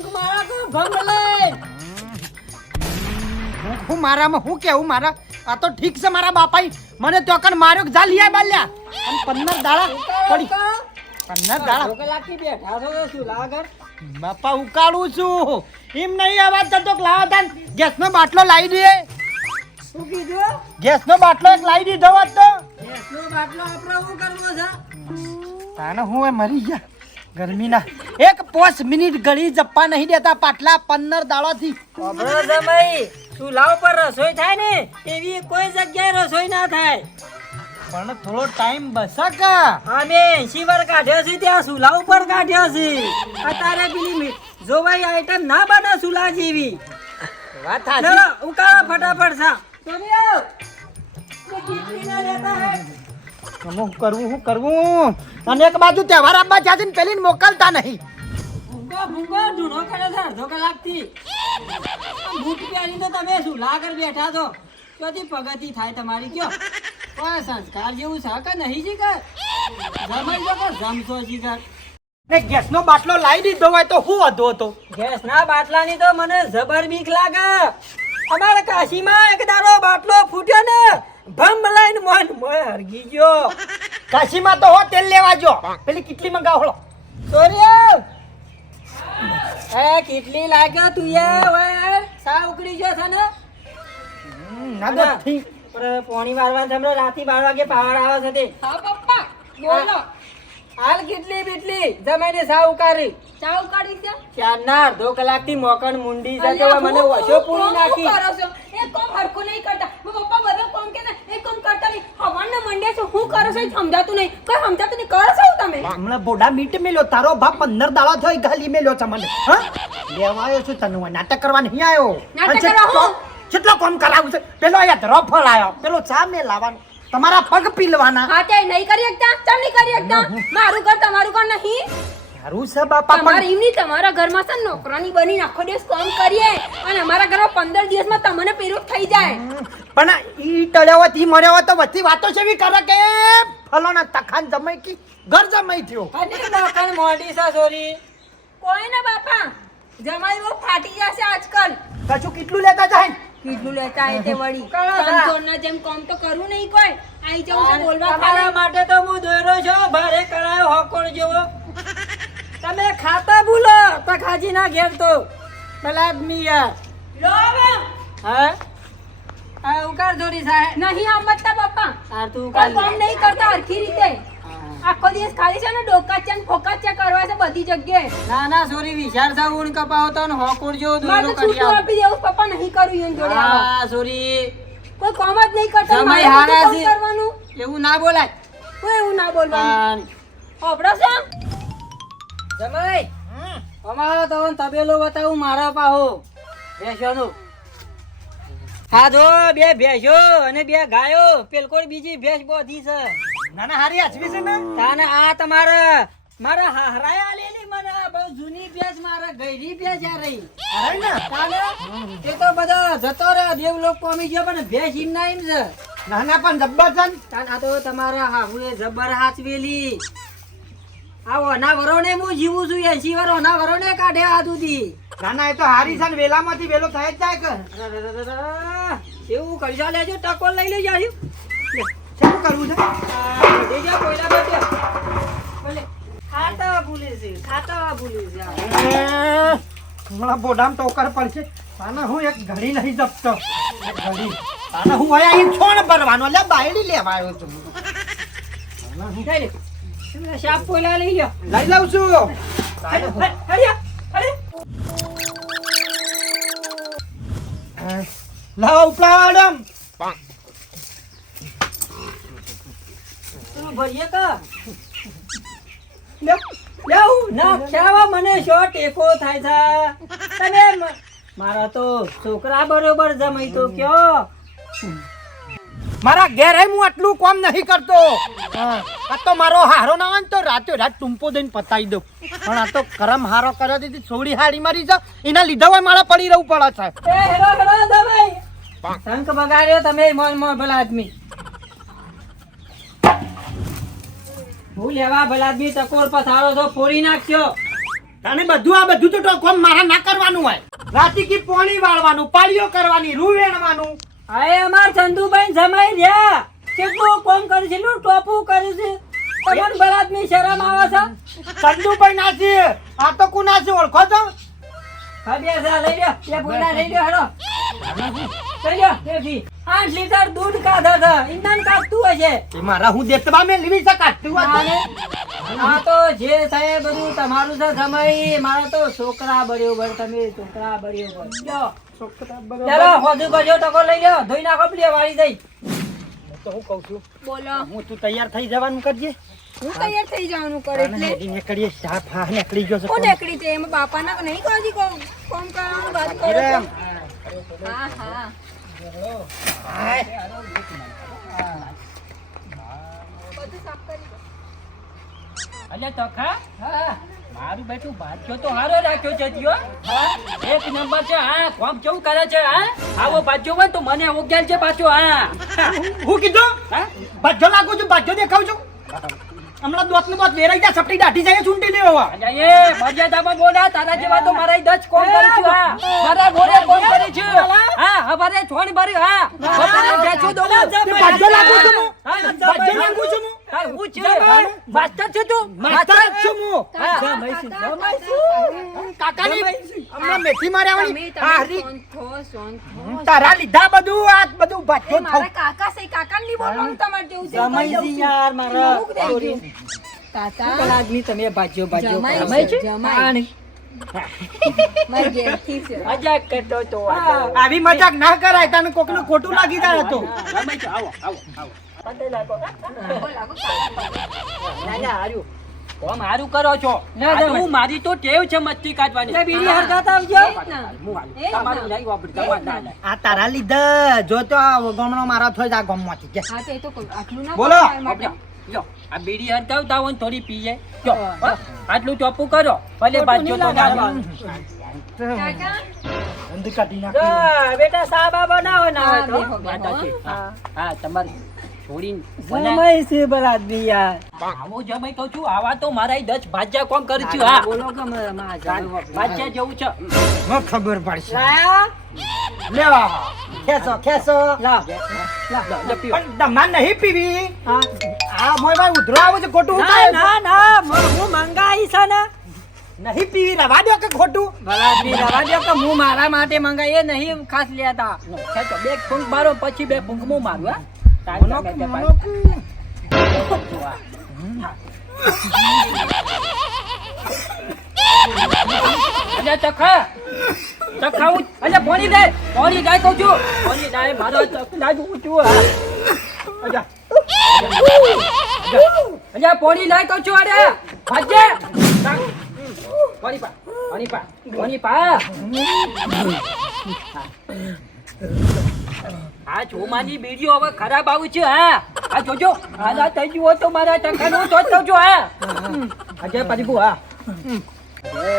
ભંગ મારા તો ભંગ લઈ હું મારામાં હું કેવું મારા આ તો ઠીક છે મારા બાપાઈ મને તો કણ માર્યો કે જા લીયા બાલ્યા અને 15 દાડા પડી 15 દાડા ઢોકલાથી બેઠા છો તો શું લાગર બાપા ઉકાળું છું એમ નહીં અવાજ થતો કે લાવો તાન ગેસનો બાટલો લાવી દે શું કીધું ગેસનો બાટલો એક લાવી દીધો હોત તો ગેસનો બાટલો આપણે શું કરવો છે તાને હું એ મરી ગયા ગરમીના એક 5 મિનિટ ગળી જપ્પા નહીં દેતા પાટલા 15 દાડાથી અબરો જમાઈ ચૂલા ઉપર રસોઈ થાય ને એવી કોઈ જગ્યાએ રસોઈ ના થાય પણ થોડો ટાઈમ બસકા અમે 80 વાર કાઢ્યો છે ત્યાં ચૂલા ઉપર કાઢ્યો છે અત્યારે પેલી જોવાઈ આઈટમ ના બને ચૂલા જેવી વાત ચલો ઉકાળો ફટાફટ સા સોનિયો ये कितनी ना रहता है હું કરવું અને એક બાજુ તહેવાર આપવા જાજે ને પેલીને મોકલતા નહીં ભૂંગો ઢૂંઢો કરે છે અડધો કલાકથી બૂટ પહેરી તો તમે શું લાગર બેઠા છો ક્યાંથી પ્રગતિ થાય તમારી કયો કોઈ સંસ્કાર જેવું છે કે નહીં જી કર જમાઈ જો કે જમશો જી કર ને ગેસનો બાટલો લાવી દીધો હોય તો હું વધો હતો ગેસના બાટલાની તો મને જબર બીક લાગે અમારા કાશીમાં એક દાડો બાટલો ફૂટ્યો ને ભમ લઈને મોય હરગી ગયો કાશીમાં તો હો તેલ લેવા જો પેલી કેટલી મંગાવળો સોરિયો એ કેટલી લાગ્યો તું એ ઓય સા ઉકળી ગયો છે ને ના ઠીક પણ પોણી વારવા તમને રાતી 12 વાગે પાવર આવે છે તે હા પપ્પા બોલો હાલ કેટલી બીટલી જમાઈને સા ઉકારી ચા ઉકાળી છે ચારના અડધો કલાકથી મોકણ મુંડી જતો મને વશો પૂરી નાખી કરો છો એ કોમ હરખું નહીં કરતા પપ્પા બધો કોમ કે ને એ કોમ કરતા નહીં હવાને મંડ્યા છો હું કરો છો સમજાતું નહીં કોઈ સમજાતું નહીં કરો છો તમે હમણાં બોડા મીટ મેલ્યો તારો બાપ 15 દાડા થયો ગાલી મેલ્યો છે મને હા લેવા આવ્યો છું તને નાટક કરવા નહીં આવ્યો નાટક કરવા હું કેટલો કોમ કરાવું છે પેલો અહીંયા ધરોફળ આવ્યો પેલો ચા મે લાવવાનો તમારા પગ પીલવાના હા તે નહીં કરી શકતા ચમ નહીં કરી શકતા મારું ઘર તમારું ઘર નહીં સારું છે બાપા તમારે એમની તમારા ઘરમાં છે નોકરાની બની આખો દિવસ કામ કરીએ અને અમારા ઘરમાં 15 દિવસમાં તમને પેલું થઈ જાય પણ ઈ ટળ્યો હોત ઈ મર્યો હોત તો બધી વાતો છે એવી કરે કે ફલોના તખાન જમાઈ કી ઘર જમાઈ થયો અને મોકણ મોડી છે સોરી કોઈ ના બાપા જમાઈ બહુ ફાટી જશે આજકાલ કશું કેટલું લેતા જાય કેટલું લેતા આય તે વળી કરો છો? કંચોરના જેમ કામ તો કરવું નહીં કોઈ આઈ જાઉં છે બોલવા તમારા ખાલી માટે તો હું દોયરો છો ભારે કરાયો હોકોણ જેવો તમે ખાતા ભૂલો તો ખાજી ના ઘેર તો પેલા આદમી યાર લો હવે હા આ ઉકાર દોરી સાહેબ નહીં આમતતા બાપા આ તું કોઈ ઉકાર કામ નહીં કરતા હરખી રીતે આખો દિવસ ખાલી છે ને ડોકાચા ને ફોકાચા કરવા છે બધી જગ્યાએ ના ના સોરી વિચાર સા ઊણ કપાવો તો ને હોકોણ જેવો મારે દોયરો તો કરી છૂટું આપી દેવું પપ્પા નહીં કરું એની જોડે આવો. હા સોરી કોઈ કામ જ નહીં કરતા જમાઈ મારે હારા બધું છે. કામ કરવાનું એવું ના બોલાય કોઈ એવું ના બોલવાનું હોબળો છો જમાઈ અમારો તો તબેલો બતાવું મારા પાહો ભેંસોનું હા જો બે ભેંસો અને બે ગાયો પેલકોડ બીજી ભેંસ બોધી છે નાના હારી આચવી છે ને તાને આ તમારા મારા હારાયા લેલી મને આ બહુ જૂની ભેંસ મારા ગઈરી ભેંસ આ રહી અરે ના તાને એ તો બધા જતો રે દેવલોક કોમી ગયો પણ ભેંસ ઈમ ના ઈમ છે નાના પણ જબ્બર છે ને. તાન આ તો તમારા હાહુએ જબર હાચવેલી આ ઓના વરોને હું જીવું છું 80 વર ઓના વરોને કાઢે આ દૂધી નાના એ તો હારી છે ને વેલામાંથી વેલો થાય જ જાય કે એવું કરજો લેજો ટકો લઈ લેજો આવ્યું શું કરવું છે દેજો કોઈલા બેઠો ભલે ખાતા ભૂલી છે હમણાં બોડામ ટોકર પડશે તાને હું એક ઘડી નહીં જપતો એક ઘડી તાને હું અહીંયા અહીં છોણ ભરવાનો લે બાયડી લેવા આવ્યો છું ખાઈ લે તમે શાપ કોઈલા લઈ લ્યો લઈ લઉં છું લાવ ઉપલાડમ તમે ભરીએ તો લેવું ના ખ્યાવા મને શો ટેકો થાય છે તમે મારા તો છોકરા બરોબર જમાઈ તો કયો મારા ઘેર હું આટલું કામ નહીં કરતો આ તો મારો હારો ના હોય ને તો રાતે રાત ટૂંપો દઈને પતાવી દઉં પણ આ તો કરમ હારો કર્યો દીધી થોડી હાડી મારી છે એના લીધા હોય મારા પડી રહેવું પડે છે એ હેરો જમાઈ શંખ બગાડ્યો તમે મોન મોન ભલા આદમી હું લેવા ભલા આદમી ટકોર પથારો તો ફોડી નાખ્યો તને બધું આ બધું તો કોમ મારા ના કરવાનું હોય. રાતી કી પોણી વાળવાનું, પાળીઓ કરવાની, રૂ વેણવાનું. હવે અમાર ચંદુભાઈ જમાઈ રહ્યા કેટલું કોમ કર્યું છે, એટલું ટોપું કર્યું છે. તમારી બરાતની શરમ આવે છે? ચંદુભાઈ ના છે, આ તો કુના છે ઓળખો છો? ખબર છે, લઈ લ્યો બે ભૂંડા લઈ લ્યો હેડો લઈ લ્યો તેથી 8 લીટર દૂધ કાઢે છે, ઈંધણ કાઢતું હશે. એ મારા હું દેતવા મે લીવી શકાતું અને આ તો જે થાય એ બધું તમારું છે સમય. મારા તો છોકરા બરોબર, તમે છોકરા બરોબર. લ્યો ચાલો હોદું કરજો, ટકો લઈ લ્યો, ધોઈ નાખો પેલી વાળી જઈ. તો હું કહું છું, બોલો હું તું તૈયાર થઈ જવાનું કરજે. હું તૈયાર થઈ જવાનું કરે એટલે નીકળીએ, ચા ફા નીકળી ગયો છે. કોણ નીકળી છે એમાં બાપાના નહીં કાળજી કોમ કરવાનું વાત કરો છો? હા હા બધું સાફ કરી દો. અલ્યા તખા મારું બેટું ભાગ્યો તો હારો રાખ્યો છે જીઓ. એક નંબર છે. હા કોમ કેવું કરે છે? હા આવો ભાગ્યો હોય તો મને ઓગ્યાલ છે પાછો. હા હું કીધું બાજો લાગુ છું, બાજો દેખાવ છું. હમણાં દોત નું દોત વેરાઈ જાય, સપટી દાઢી જાય, ચૂંટી લેવા. અલ્યા એ મર્યાદામાં બોલા, તારા જેવા તો મારા 10 કોમ કરી છું. હા મારા ઘોડે કોમ કરી છું. હા હવારે છોણ ભરી. હા બપોરે બેઠો દો. બાજો લાગુ છું હું, હા બાજો લાગુ છું હું. હા હું છું માસ્ટર છે તું. માસ્ટર જ છું હું. કાકા, કાકાની હમણાં મેથી મારે તમે આવવાની. તમે હારી. સોંથો. તારા લીધા બધું આ બધું બાજો એ મારા કાકા છે, કાકાને નહીં બોલવાનું તમારે જેવું છે. જમાઈજી યાર મારા નવું દે. કાકા કલાકની તમે ભાજ્યો ભાજ્યો જમાઈ જમાઈ છે, છે? જમાઈ. હા, નહીં. મારી ઘેરથી છે. મજાક કરતો તો આવી મજાક ના કરાય, તને કોકનું ખોટું લાગી જાય તો. જમાઈ છે. આવો આવો આવો પતે લાગો. બોલો, કાકા. ના ના હારું કોમ હારું કરો છો. આ તો હું મારી તો ટેવ છે મસ્તી કાઢવાની. બીડી હરગાતા આવજો. એ જ ના. હું હારું. એ જ તમારું ના. નહીં વાપરું, તમારું ના ના. આ તારા લીધે જો તો ગમણો મારા થોય આ ગમમાંથી કે હા તો એ તો આટલું ના બોલો. કરાય માટે. લો આ બીડી હરગાવતા હોય ને થોડી પીએ. જો આટલું ચોખ્ખું કરો ભલે બાજુ તો ના લેવાનું. કાકા અંધ કાઢી જો, નાખી. બેટા સાબા બનાવો ના હોય તો. બેહો, બેહો. વાંધો છે. હા હા તમારે છોડીને જમાઈ છે બરાદની યાર. આવો જમાઈ કહું છું. આવા તો મારા 10 ભાજ્યા કોમ કરી છું. હા બોલો કે મારા જમાઈ ભાજ્યા જેવું છે. મને ખબર પડશે. લાયા? લેવા ખેસો ખેસો. લાવ. લાવ, લે પીવો. પણ દમા નહીં પીવી. હા. આ મોય ભાઈ ઉધરો આવે છે ખોટું હું ના કાંઈ? ના ના હું મંગાઈ છે ને. નહીં પીવી, રવા દો કે ખોટું. ભલાદમી રવા દો કે હું મારા માટે મંગાઈ એ નહીં ખાસ લેતા. ખેંચો, બે ફૂંક મારો પછી 2 ફૂંક હું મારું. હા તારી મનો સામે તે મનો અલ્યા ચખા ચખાવું. અલ્યા પોણી દે કહું છું. પોણી દે મારો ચખલા જોઉં છું. હા અલ્યા અલ્યા પોણી લાય કહું છું. અરે ભાજે પાણી પા. આ ચોમાની બીડીઓ હવે ખરાબ આવું છે. હા આ જોજો આ થઈ ગયું હોય તો મારા ટંકાનું તો જ જો. હા અજય પરિભુ. હા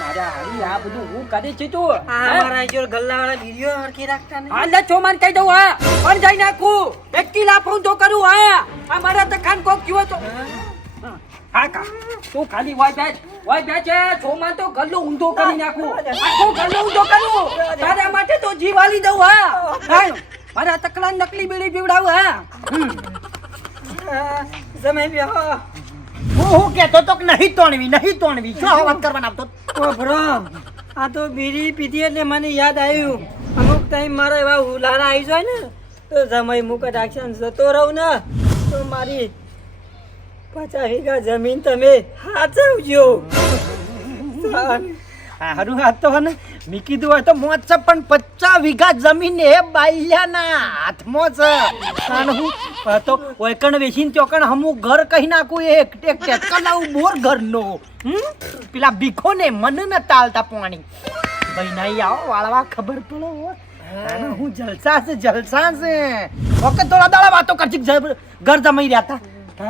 મારા હારી આ બધું હું કરે છે તું. મારા જોર ગલ્લાવાળા વિડિયો હરખી રાખતા ને. હાલ ચોમાન કહી દઉં. હા પણ જઈ નાખું એક કિલા ફોન તો કરું. હા આ મારા તખાન કોક કયો તો. હા કા તું ખાલી હોય બેચ ચોમાન તો ગલ્લો ઊંધો કરી નાખું. આખો ગલ્લો ઊંધો કરું તારા માટે તો જીવ આલી દઉં. હા મારા તકલા નકલી બીડી પીવડાવું. હા જમાઈ બેહો. હું કહેતો તો કે નહીં તોણવી શું વાત કરવાના આવતો? ઓ બ્રો, આ તો બીડી પીધી એટલે મને યાદ આવ્યું. અમુક ટાઈમ મારા એવા ઉલારા આવી જાય ને તો જમાઈ મુકટ એક્શન જતો રહું ને તો મારી 50 વીઘા જમીન તમે હાચવજો. હારું આ તો ને મેં કીધું હોય તો મોજ છે, પણ 50 વીઘા જમીન એ બાયલાના હાથમાં છે. કારણ હું તો ઓયકણ વેચીને ચોકણ હમું ઘર કહી નાખું. એક ટેક્ટર લાવું બોર ઘરનો. પેલા ભીખો ને મને ન તાલતા પાણી. ભાઈ નહીં આવો વાળવા ખબર પડે હો. અને હું જલસા છે. ઓકે થોડા દાડા વાતો કરજી ઘર જમાઈ રહ્યા હતા.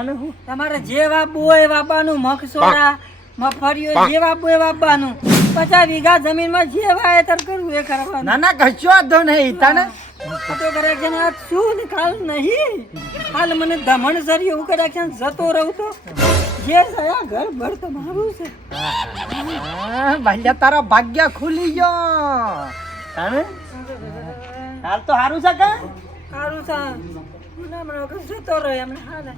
અને હું તમારે જે વાપવું હોય એ વાપવાનું. મગસોરા મફળીઓ જે વાપવું એ વાપવાનું. 50 વીઘા જમીનમાં જે વાવેતર કરવું એ કરવાનું. ના કશો વાંધો નહીં તાને. આ તો કરેક્શન આ શું ને કાલ નહીં. હાલ મને ધમણ સરી એવું કરેક્શન જતો રહું તો જે સયા ઘર ભર તમારું છે. બાલ્યા તારા ભાગ્ય ખુલી ગયો. તાણે હાલ તો હારું છે કે સારું છે. હમણાં વખત જતો રહ્યો એમને હાલે.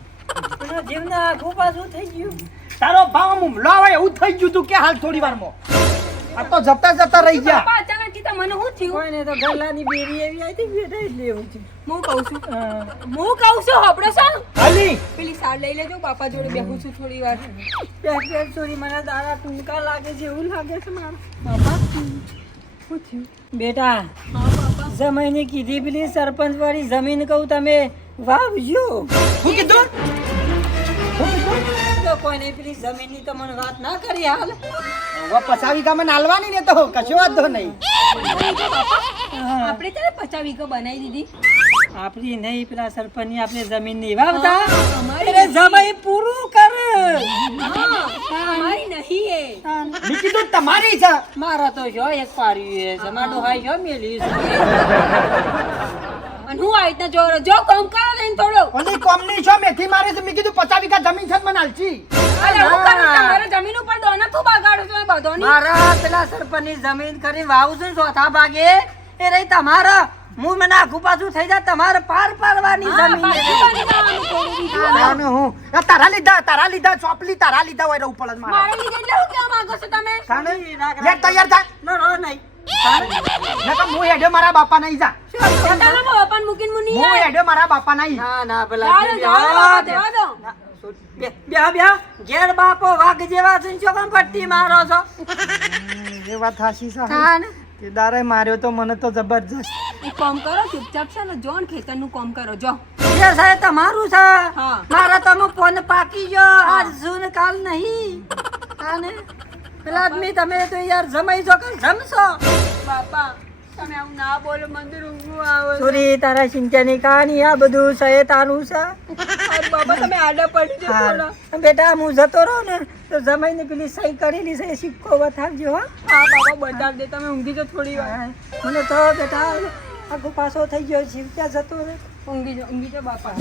એના જીવના આખું પાછું થઈ ગયું. તારો ભાવ હુમલો આવે એવું થઈ ગયું તું કે હાલ થોડી વારમાં આ તો જતા જતા રહી ગયા. બાપા અચાનક કીધા મને શું થયું કોઈને તો ગલ્લાની બેરી એવી આવી હતી બેઠા એટલે એવું થયું. હું કહું છું હબળો છો હાલી પેલી સાર લઈ લેજો બાપા જોડે બેહું છું થોડી વાર પેટ પેટ છોરી મને તારા ટૂંકા લાગે છે એવું લાગે છે મારું. બાપા શું થયું? બેટા હા બાપા જમાઈને કીધી પેલી સરપંચ વાળી જમીન કહું તમે વાવજો. હું કીધું તો કોઈને પેલી જમીનની તો મને વાત ના કરી હાલ. હવે પચાવી કામાં નાલવાની ને તો કશો વાંધો નહીં. આપણે ત્યારે 50 વીઘો બનાવી દીધી આપણી નહીં પેલા સરપંચની આપણે જમીન નહીં વાવતા. અમારી અરે જમાઈ પૂરું કરે. હા અમારી નહીં એ મેં કીધું તમારી છે. મારા તો જો એક પાડ્યું છે જમાડો હાઈ જો મેલી છે. અને હું આ રીતના જો કામ કરો લઈને થોડો ઓલી કોમની છો મેથી મારે છે. મેં કીધું 50 વીઘા જમીન છે મને હાલજી. અરે હું કરું તમારા જમીન ઉપર દોના તું બગાડો છો એ બધોની મારા પેલા સરપંચની જમીન કરી વાવું છું ચોથા ભાગે એ રહી તમારા હું મને આખું પાછું થઈ જાય તમારે પાર પાડવાની હા, જમીન પાછું બની જવાનું થોડું બીજું. અને હું આ તારા લીધા ચોપલી તારા લીધા હોય રહું પડે મારા. મારા લીધે એટલે હું કેવા માંગો છો તમે તાણે લે તૈયાર થા. નો નહીં નકર હું હેડ્યો મારા બાપા નહીં જા. પોતાના બાપાને મૂકીને હું નહીં હું આવે. હેડ્યો મારા બાપા નહીં. ના ના પેલા ચાલો, જાઓ બાપા, જવા દો. બે ઘેર બાપો વાઘ જેવા છે ને શું કામ પટ્ટી મારો છો? એ વાત હાસી છે. હા ને? તે દારે માર્યો તો મને તો જબરજસ્ત. એક કામ કરો ચૂપચાપ છે ને જોન ખેતરનું કામ કરો જો જે છે એ તમારું છે. હા. મારા તમે ફોન પાકી ગયો આજ શું કાલ નહીં. હા ને? પેલા આદમી તમે તો યાર જમાઈ છો કે જમશો? બાપા તમે આવું ના બોલો મંદિર ઊંઘું આવે છે. સુરી તારા સિંચાની કહાની આ બધું છે તારું છે. અરે બાપા તમે આડા પડી જાઓ થોડા. હા. બેટા હું જતો રહું ને તો જમાઈને પેલી સહી કરેલી છે એ સિક્કો બતાવજો હો. હા બાપા બતાવી દે તમે ઊંઘી જાઓ થોડી વાર મને તો બેટા આખો પાછો થઈ ગયો છે ક્યાં જતો રહે. ઊંઘી જાઓ બાપા